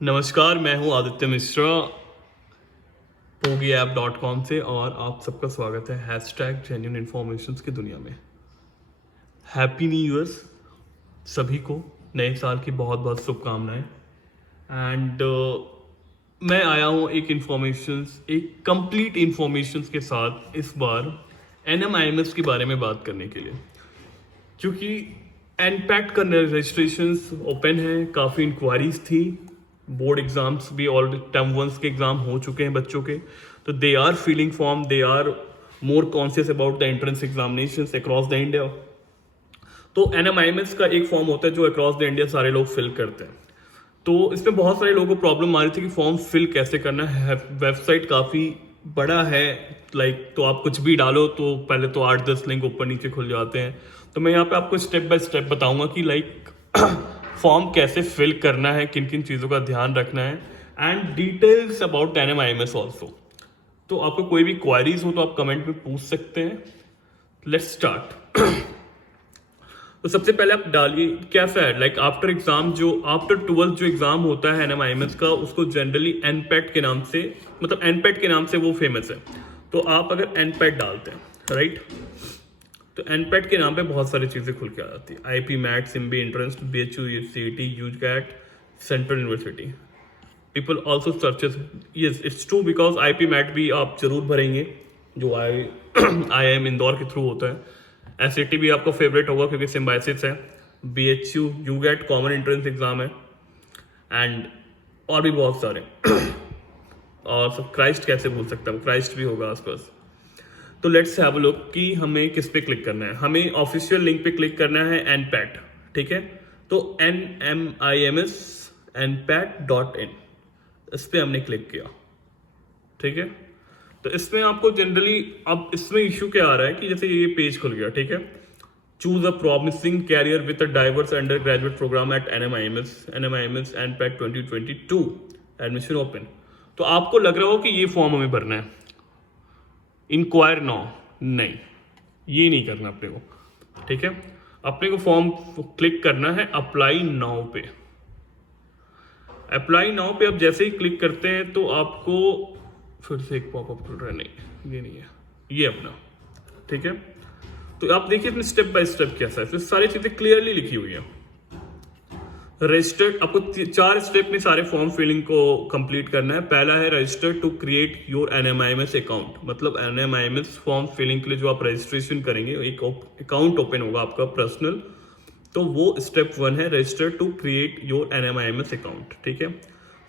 नमस्कार, मैं हूं आदित्य मिश्रा pogiapp.com से और आप सबका स्वागत है हैशटैग जेन्युइन इन्फॉर्मेशंस की दुनिया में। हैप्पी न्यू ईयर्स सभी को, नए साल की बहुत बहुत शुभकामनाएं। एंड मैं आया हूं एक कंप्लीट इन्फॉर्मेशंस के साथ इस बार NMIMS के बारे में बात करने के लिए, क्योंकि एनपैट का रजिस्ट्रेशन ओपन है। काफ़ी इंक्वायरीज थी, बोर्ड एग्जाम्स भी ऑलरेडी टर्म वंस के एग्जाम हो चुके हैं बच्चों के, तो they are feeling form, they are more conscious about the entrance examination across the India. तो NMIMS का एक फॉर्म होता है जो अक्रॉस द इंडिया सारे लोग फिल करते हैं। तो इसमें बहुत सारे लोगों को प्रॉब्लम आ रही थी कि फॉर्म फिल कैसे करना है। वेबसाइट काफ़ी बड़ा है, तो आप कुछ भी डालो तो पहले तो 8-10 लिंक ऊपर नीचे खुल जाते हैं। तो मैं यहाँ पे आपको स्टेप बाय स्टेप बताऊंगा कि फॉर्म कैसे फिल करना है, किन किन चीज़ों का ध्यान रखना है, and details about NMIMS also. तो आपको कोई भी क्वारीज हो तो आप कमेंट में पूछ सकते हैं। Let's start. तो सबसे पहले आप डालिए कैसा है, आफ्टर एग्जाम, जो आफ्टर 12th जो एग्जाम होता है NMIMS का, उसको जनरली एनपैट के नाम से, मतलब एनपैट के नाम से वो फेमस है। तो आप अगर एनपैट डालते हैं, राइट, तो एनपैट के नाम पे बहुत सारी चीज़ें खुल के आ जाती है। IP MAT, Symbi entrance, BHU, CET, यूजकैट, central university. People also searches, yes it's true, because IP MAT भी आप जरूर भरेंगे जो IIM इंदौर के थ्रू होता है। SAT भी आपका फेवरेट होगा क्योंकि सिम्बाइसिस है। BHU, यूगैट कॉमन एंट्रेंस एग्जाम है, एंड और भी बहुत सारे। और सब क्राइस्ट कैसे भूल सकता हूँ, क्राइस्ट भी होगा आसपास। तो लेट्स हैव अ लुक कि हमें किस पे क्लिक करना है। हमें ऑफिशियल लिंक पे क्लिक करना है, एनपैट, ठीक है। तो NMIMS npat.in, इस पे हमने क्लिक किया, ठीक है। तो इसमें आपको जनरली, अब इसमें इश्यू क्या आ रहा है कि जैसे ये पेज खुल गया, ठीक है, choose a promising career with a diverse undergraduate programme at NMIMS npat 2022 admission open. तो आपको लग रहा हो कि ये फॉर्म हमें भरना है, इंक्वायर नाउ, नहीं, ये नहीं करना अपने को, ठीक है। अपने को फॉर्म क्लिक करना है अप्लाई नाउ पे। अप्लाई नाउ पे अब जैसे ही क्लिक करते हैं तो आपको फिर से एक पॉपअप खुल रहा है, नहीं ये नहीं है, ये अपना, ठीक है। तो आप देखिए इसमें स्टेप बाय स्टेप कैसा है, इसमें सारी चीजें क्लियरली लिखी हुई है। रजिस्टर्ड, आपको 4 स्टेप में सारे फॉर्म फिलिंग को कंप्लीट करना है। पहला है register to create your NMIMS account, मतलब NMIMS फॉर्म फिलिंग के लिए जो आप रजिस्ट्रेशन करेंगे, एक अकाउंट ओपन होगा आपका पर्सनल, तो वो स्टेप 1 है, register to create your NMIMS account, ठीक है।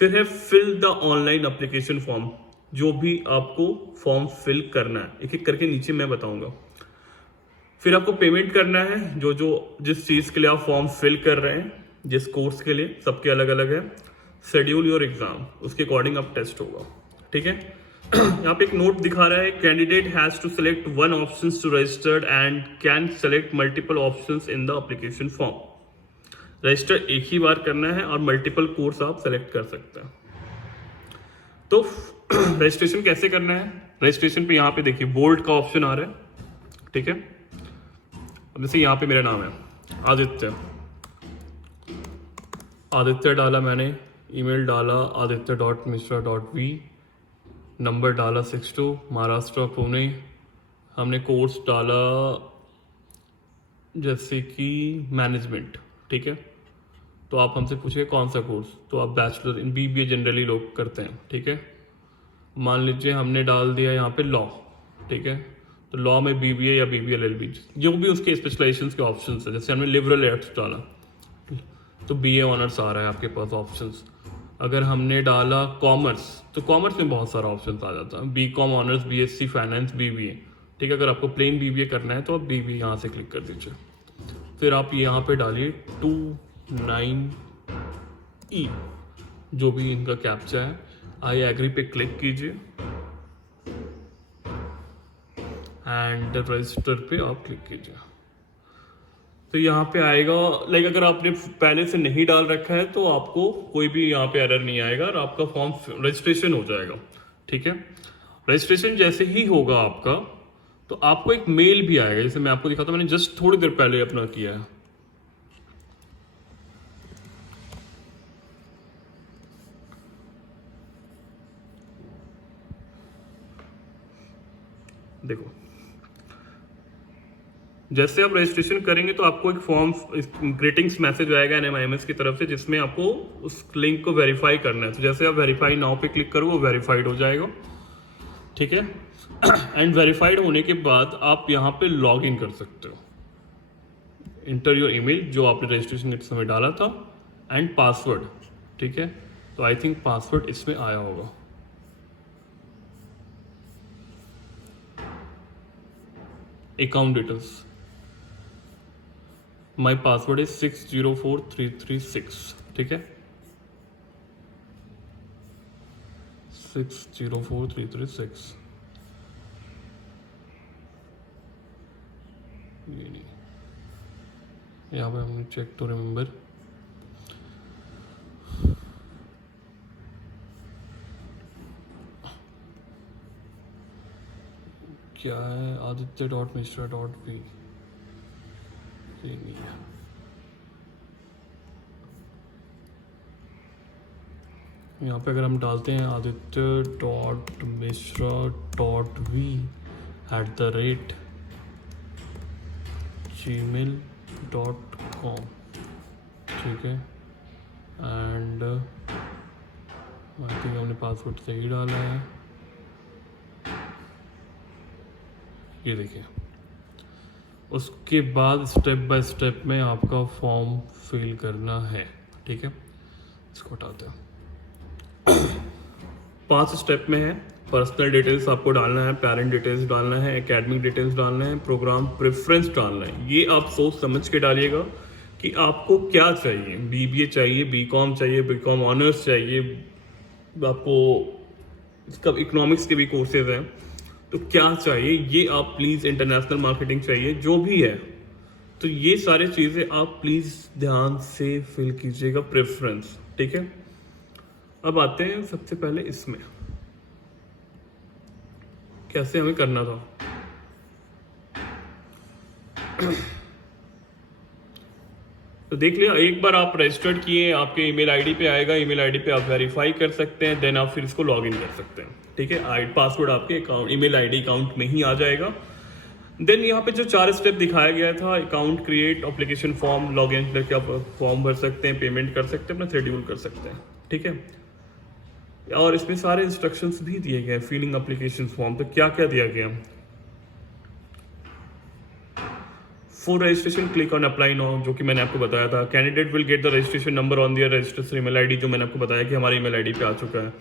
फिर है fill the online application form, जो भी आपको फॉर्म फिल करना है, एक एक करके नीचे मैं बताऊंगा। फिर आपको पेमेंट करना है, जो जिस चीज़ के लिए आप फॉर्म फिल कर रहे हैं, जिस कोर्स के लिए, सबके अलग अलग है। शेड्यूल योर एग्जाम, उसके अकॉर्डिंग आप टेस्ट होगा, ठीक है। यहाँ पे एक नोट दिखा रहा है, candidate has to select one option to registered and can select multiple options in the application form. Register एक ही बार करना है और मल्टीपल कोर्स आप सेलेक्ट कर सकते हैं। तो रजिस्ट्रेशन कैसे करना है, रजिस्ट्रेशन पे यहाँ पे देखिए बोल्ड का ऑप्शन आ रहा है, ठीक है। अब जैसे यहाँ पे मेरा नाम है आदित्य डाला मैंने, ईमेल डाला aditya.mishra.v, नंबर डाला 62, महाराष्ट्र पुणे। हमने कोर्स डाला जैसे कि मैनेजमेंट, ठीक है। तो आप हमसे पूछिए कौन सा कोर्स, तो आप बैचलर इन BBA जनरली लोग करते हैं, ठीक है। मान लीजिए हमने डाल दिया यहाँ पे लॉ, ठीक है। तो लॉ में BBA या BBA LLB, जो भी उसके स्पेशलाइजेशन के ऑप्शन है। जैसे हमने लिबरल आर्ट्स डाला तो BA ऑनर्स आ रहा है आपके पास ऑप्शंस। अगर हमने डाला कॉमर्स, तो कॉमर्स में बहुत सारा ऑप्शन आ जाता है, BCom honours, BSc finance, BBA, ठीक है। अगर आपको प्लेन BBA करना है तो आप BBA यहाँ से क्लिक कर दीजिए। फिर आप यहाँ पे डालिए 29E, जो भी इनका कैप्चा है, आई एग्री पे क्लिक कीजिए एंड रजिस्टर पे आप क्लिक कीजिए। तो यहाँ पे आएगा, अगर आपने पहले से नहीं डाल रखा है तो आपको कोई भी यहाँ पे एरर नहीं आएगा और आपका फॉर्म रजिस्ट्रेशन हो जाएगा, ठीक है। रजिस्ट्रेशन जैसे ही होगा आपका, तो आपको एक मेल भी आएगा, जैसे मैं आपको दिखाता हूँ, मैंने जस्ट थोड़ी देर पहले अपना किया है। देखो, जैसे आप रजिस्ट्रेशन करेंगे तो आपको एक फॉर्म ग्रीटिंग्स मैसेज आएगा NMIMS की तरफ से, जिसमें आपको उस लिंक को वेरीफाई करना है। तो जैसे आप वेरीफाई नाउ पे क्लिक करोगे वो वेरीफाइड हो जाएगा, ठीक है। एंड वेरीफाइड होने के बाद आप यहाँ पे लॉग इन कर सकते हो। इंटर योर ईमेल जो आपने रजिस्ट्रेशन के समय डाला था एंड पासवर्ड, ठीक है। तो आई थिंक पासवर्ड इसमें आया होगा। Account details, my password is 604336, ठीक है, 604336। ये नहीं, यहाँ पे हमने चेक टू रिमेंबर, क्या है, aditya.mishra.v, ये नहीं है। यहाँ पे अगर हम डालते हैं aditya.mishra.v@gmail.com, ठीक है। एंड आई थिंक हमने पासवर्ड सही डाला है। ये देखिए, उसके बाद स्टेप बाय स्टेप में आपका फॉर्म फिल करना है, ठीक है। इसको हटाते हैं। 5 स्टेप में है। पर्सनल डिटेल्स आपको डालना है, पेरेंट डिटेल्स डालना है, एकेडमिक डिटेल्स डालना है, प्रोग्राम प्रेफरेंस डालना है। ये आप सोच समझ के डालिएगा कि आपको क्या चाहिए। BBA चाहिए, BCom चाहिए, BCom ऑनर्स चाहिए, आपको इसका इकोनॉमिक्स के भी कोर्सेज हैं, तो क्या चाहिए ये आप प्लीज़, इंटरनेशनल मार्केटिंग चाहिए, जो भी है, तो ये सारी चीज़ें आप प्लीज़ ध्यान से फिल कीजिएगा, प्रेफरेंस, ठीक है। अब आते हैं सबसे पहले इसमें कैसे हमें करना था। तो देख लिया, एक बार आप रजिस्टर्ड किए, आपके ईमेल आईडी पे आएगा, ईमेल आईडी पे आप वेरीफाई कर सकते हैं, देन आप फिर इसको लॉग इन कर सकते हैं, ठीक है। पासवर्ड आपके अकाउंट, ईमेल आईडी अकाउंट में ही आ जाएगा। देन यहाँ पे जो 4 स्टेप दिखाया गया था, account create, application form, log in करके आप फॉर्म भर सकते हैं, पेमेंट कर सकते हैं, अपना शेड्यूल कर सकते हैं, ठीक है। और इसमें सारे इंस्ट्रक्शंस भी दिए गए, फिलिंग एप्लीकेशन फॉर्म। तो क्या क्या दिया गया, for registration click on apply now, जो कि मैंने आपको बताया था। Candidate will get the registration number on their registration email ID, जो मैंने आपको बताया कि हमारी ईमेल आईडी पे आ चुका है।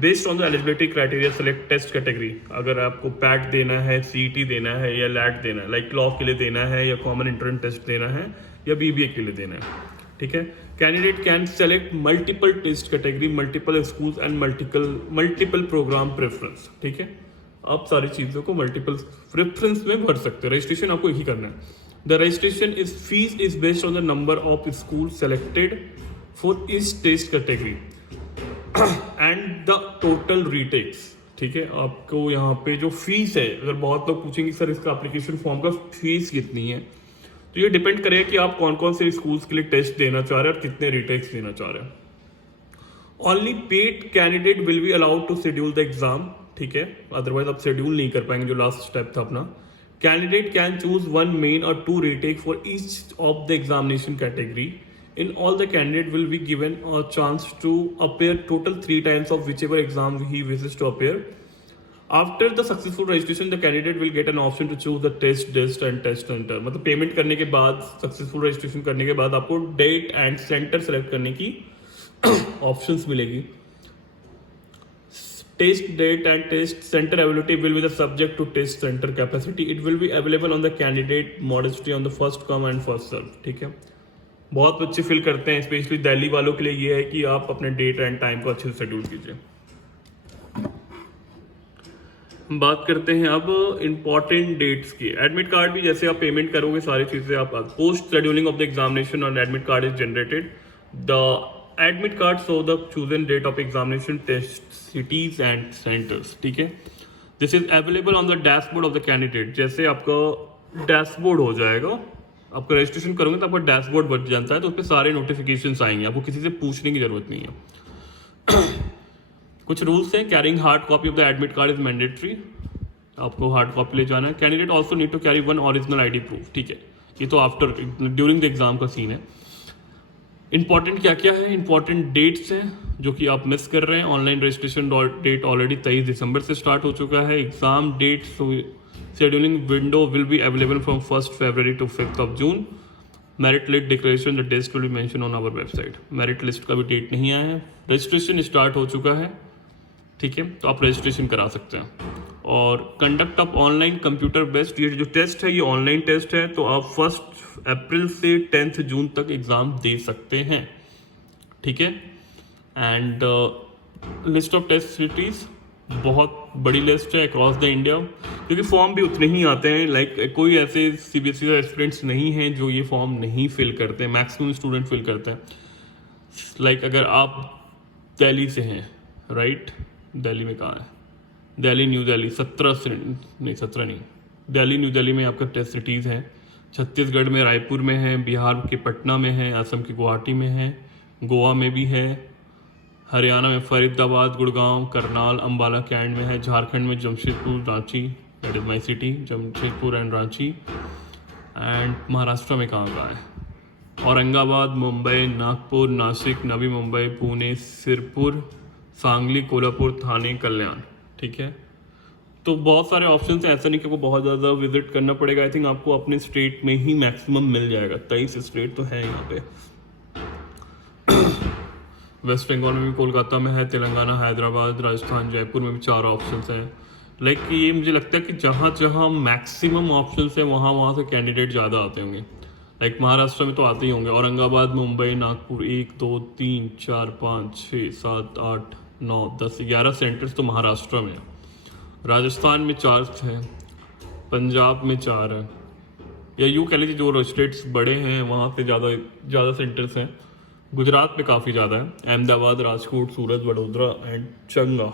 Based on the eligibility criteria select test category, अगर आपको पैट देना है, CET देना है या लैट देना है, लाइक लॉ के लिए देना है या कॉमन एंट्रेंस टेस्ट देना है या BBA के लिए देना है, ठीक है। Candidate can select multiple test category, multiple schools and multiple program preference, ठीक है। आप सारी चीज़ों को मल्टीपल प्रेफरेंस में भर सकते हैं। रजिस्ट्रेशन आपको यही करना है। The registration is fees is based on the number of schools selected for each test category and the total retakes, ठीक है। आपको यहाँ पे जो फीस है, अगर बहुत लोग पूछेंगे सर इसका एप्लीकेशन फॉर्म का फीस कितनी है, तो ये डिपेंड करेगा कि आप कौन कौन से स्कूल्स के लिए टेस्ट देना चाह रहे हैं और कितने रिटेक्स देना चाह रहे हैं। Only paid candidate will be allowed to schedule the exam, ठीक है, अदरवाइज आप शेड्यूल नहीं कर पाएंगे, जो लास्ट स्टेप था अपना। Candidate can choose 1 main or 2 retake for each of the examination category. In all, the candidate will be given a chance to appear total 3 times of whichever exam he wishes to appear. After the successful registration, the candidate will get an option to choose the test and test center. मतलब payment करने के बाद, successful registration करने के बाद आपको date and centre select करने की ऑप्शंस मिलेगी। Test date and test center availability will be the subject to test center capacity. It will be available on the candidate modesty on the first come and first serve, ठीक है। बहुत बच्चे fill करते हैं, specially Delhi वालों के लिए ये है कि आप अपने डेट एंड टाइम को अच्छे से शेड्यूल कीजिए। बात करते हैं अब इंपॉर्टेंट डेट्स की। एडमिट कार्ड भी जैसे आप पेमेंट करोगे, सारी चीज़ें आप post scheduling of the examination और admit card is generated. The admit card show the chosen date of examination, test cities and centres, ठीक है। This is available on the dashboard of the candidate. जैसे आपका dashboard हो जाएगा, आपका registration करोगे तो आपका डैशबोर्ड बन जाता है, तो उस पर सारे नोटिफिकेशंस आएंगे, आपको किसी से पूछने की जरूरत नहीं है। कुछ रूल्स हैं। Carrying hard copy of the admit card is mandatory. आपको हार्ड कॉपी ले जाना है। Candidate also need to carry 1 original ID proof, ठीक है। ये तो आफ्टर ड्यूरिंग द एग्जाम का सीन है। इंपॉर्टेंट क्या क्या है, इंपॉर्टेंट डेट्स हैं जो कि आप मिस कर रहे हैं। ऑनलाइन रजिस्ट्रेशन डेट ऑलरेडी 23 दिसंबर से स्टार्ट हो चुका है। Exam date scheduling window will be available from 1 February to 5 June. Merit list declaration the date will be mention on our website. Merit list का भी डेट नहीं आया है, रजिस्ट्रेशन स्टार्ट हो चुका है, ठीक है। तो आप रजिस्ट्रेशन करा सकते हैं। और conduct of online computer based, ये जो टेस्ट है ये ऑनलाइन टेस्ट है, तो आप 1 अप्रैल से 10 जून तक एग्ज़ाम दे सकते हैं, ठीक है। And list of test cities बहुत बड़ी लिस्ट है अक्रॉस द इंडिया, क्योंकि फॉर्म भी उतने ही आते हैं। लाइक कोई ऐसे CBSE का स्टूडेंट्स नहीं हैं जो ये फॉर्म नहीं फिल करते हैं, मैक्सिमम स्टूडेंट फिल करते हैं। लाइक अगर आप दिल्ली से हैं, राइट, दिल्ली में कहाँ है, दिल्ली न्यू दिल्ली 17 नहीं, दिल्ली न्यू दिल्ली में आपका टेस्ट सिटीज़ हैं। छत्तीसगढ़ में रायपुर में है, बिहार के पटना में है, असम की गुवाहाटी में है, गोवा में भी है, हरियाणा में फरीदाबाद, गुड़गांव, करनाल, अम्बाला कैंट में है, झारखंड में Jamshedpur, Ranchi, that is my city, Jamshedpur and Ranchi. And Maharashtra में कहाँ है, औरंगाबाद, मुंबई, नागपुर, नासिक, नवी मुंबई, पुणे, सिरपुर, सांगली, कोल्हापुर, थाने, कल्याण, ठीक है। तो बहुत सारे ऑप्शन हैं, ऐसा नहीं कि आपको बहुत ज़्यादा विजिट करना पड़ेगा। आई थिंक आपको अपने स्टेट में ही मैक्सिमम मिल जाएगा, 23 स्टेट तो है यहाँ पे। वेस्ट बंगाल में भी, कोलकाता में है, तेलंगाना, हैदराबाद, राजस्थान, जयपुर में भी 4 ऑप्शंस हैं। लाइक ये मुझे लगता है कि जहाँ जहाँ मैक्सिमम ऑप्शंस हैं वहाँ से कैंडिडेट ज़्यादा आते होंगे। लाइक महाराष्ट्र में तो आते ही होंगे, औरंगाबाद, मुंबई, नागपुर, 1 2 3 4 5 6 7 8 9 10 11 सेंटर्स तो महाराष्ट्र में है। राजस्थान में 4 हैं, पंजाब में 4 है, या यूँ कह लीजिए जो स्टेट्स बड़े हैं वहाँ पे ज़्यादा सेंटर्स हैं। गुजरात में काफ़ी ज़्यादा है, Ahmedabad, Rajkot, Surat, Vadodara and Changa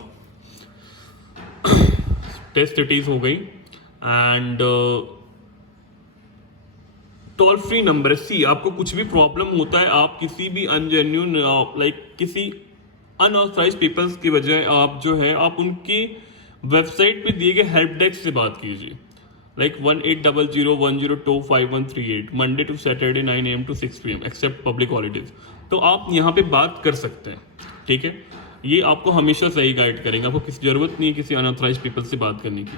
test cities हो गई। एंड टोल फ्री नंबर सी, आपको कुछ भी प्रॉब्लम होता है, आप किसी भी अनजेन्यून लाइक किसी अनऑथराइज पीपल्स की वजह आप जो है आप उनकी वेबसाइट पे दिए गए हेल्प डेस्क से बात कीजिए। Like 1800102538 Monday to Saturday 9 AM to 6 PM except public holidays. तो आप यहाँ पे बात कर सकते हैं, ठीक है। ये आपको हमेशा सही गाइड करेंगे, आपको किसी ज़रूरत नहीं है किसी अनऑथराइज पीपल से बात करने की।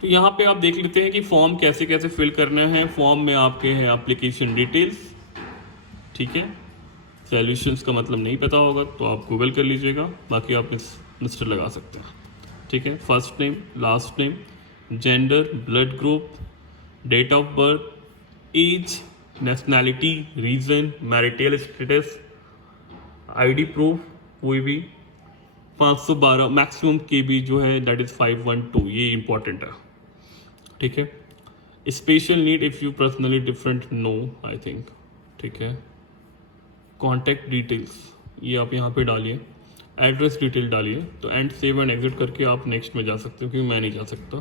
तो यहाँ पे आप देख लेते हैं कि फॉर्म कैसे कैसे फिल करना है। फॉर्म में आपके हैं एप्लीकेशन डिटेल्स, ठीक है। सॉल्यूशंस का मतलब नहीं पता होगा तो आप गूगल कर लीजिएगा, बाकी आप इस मिस्टर लगा सकते हैं, ठीक है। First name, last name, gender, blood group, date of birth, age, nationality, region, marital status, ID proof कोई भी, 512 मैक्सिमम KB जो है दैट इज़ 512, ये इंपॉर्टेंट है, ठीक है। Special need if you personally different no, I think, ठीक है। कॉन्टैक्ट डिटेल्स ये आप यहाँ पे डालिए, एड्रेस डिटेल डालिए, तो एंड सेव एंड एग्जिट करके आप नेक्स्ट में जा सकते हो, क्योंकि मैं नहीं जा सकता।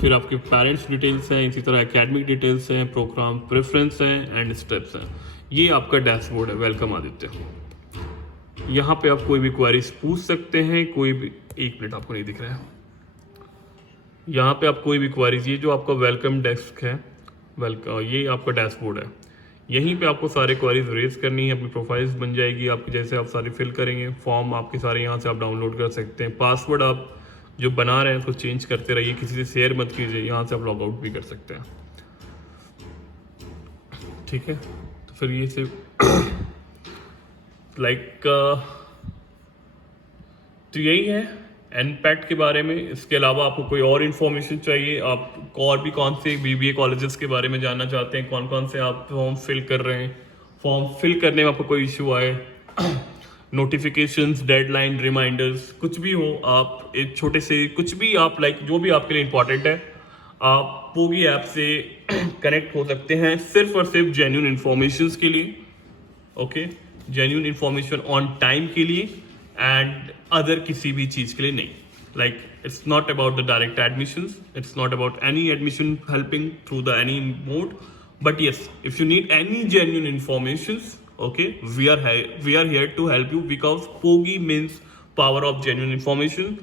फिर आपके पेरेंट्स डिटेल्स हैं, इसी तरह एकेडमिक डिटेल्स हैं, प्रोग्राम प्रेफरेंस हैं एंड स्टेप्स हैं। ये आपका डैशबोर्ड है। वेलकम आदित्य। यहाँ पे आप कोई भी क्वेरीज पूछ सकते हैं, कोई भी, एक मिनट आपको नहीं दिख रहा है, यहाँ पे आप कोई भी क्वेरीज, ये जो आपका वेलकम डेस्क है, वेलकम, ये आपका डैशबोर्ड है। यहीं पे आपको सारे क्वेरीज रेज करनी है, अपनी प्रोफाइल्स बन जाएगी आपकी, जैसे आप सारे फिल करेंगे। फॉर्म आपके सारे यहाँ से आप डाउनलोड कर सकते हैं। पासवर्ड आप जो बना रहे हैं उसको चेंज करते रहिए, किसी से शेयर मत कीजिए, यहाँ से आप लॉग आउट भी कर सकते हैं, ठीक है। तो फिर ये सिर्फ लाइक तो यही है एनपैट के बारे में। इसके अलावा आपको कोई और इन्फॉर्मेशन चाहिए, आप और भी कौन से BBA कॉलेजेस के बारे में जानना चाहते हैं, कौन कौन से आप फॉर्म फिल कर रहे हैं, फॉर्म फिल करने में आपको कोई इशू आए, नोटिफिकेशंस, डेडलाइन, रिमाइंडर्स, कुछ भी हो, आप एक छोटे से कुछ भी आप लाइक जो भी आपके लिए इंपॉर्टेंट है, आप पोगी ऐप से कनेक्ट हो सकते हैं, सिर्फ और सिर्फ जेन्यून इन्फॉर्मेशन के लिए, okay, genuine information on time के लिए, एंड अदर किसी भी चीज़ के लिए नहीं। Like it's not about the direct admissions, it's not about any admission helping through the any mode, but yes, if you need any genuine informations, okay, we are here to help you, because POGI means power of genuine information.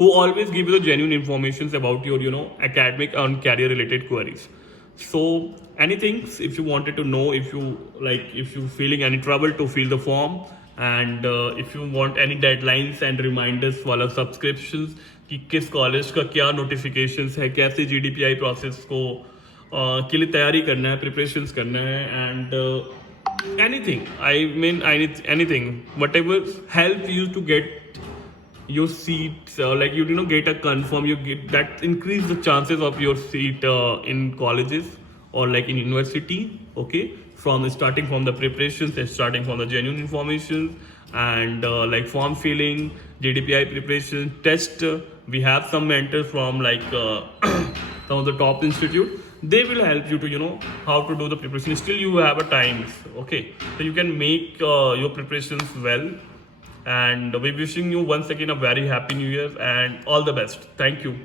who always give you the genuine informations about your, academic and career related queries. So anything, if you wanted to know, if you feeling any trouble to fill the form, and if you want any deadlines and reminders वाला subscriptions कि किस college का क्या notifications है, कैसे GDPI process को के लिए तैयारी करना है, preparations करना है, and anything, I need anything, whatever help you to get your seat, like you get a confirm, you get that increase the chances of your seat in colleges or like in university. Okay, from starting from the preparations and starting from the genuine information, and like form filling, GDPI preparation test, we have some mentors from like some of the top institute. They will help you to how to do the preparation. Still you have a time. Okay, so you can make your preparations well, and we wishing you once again a very happy new year and all the best. Thank you.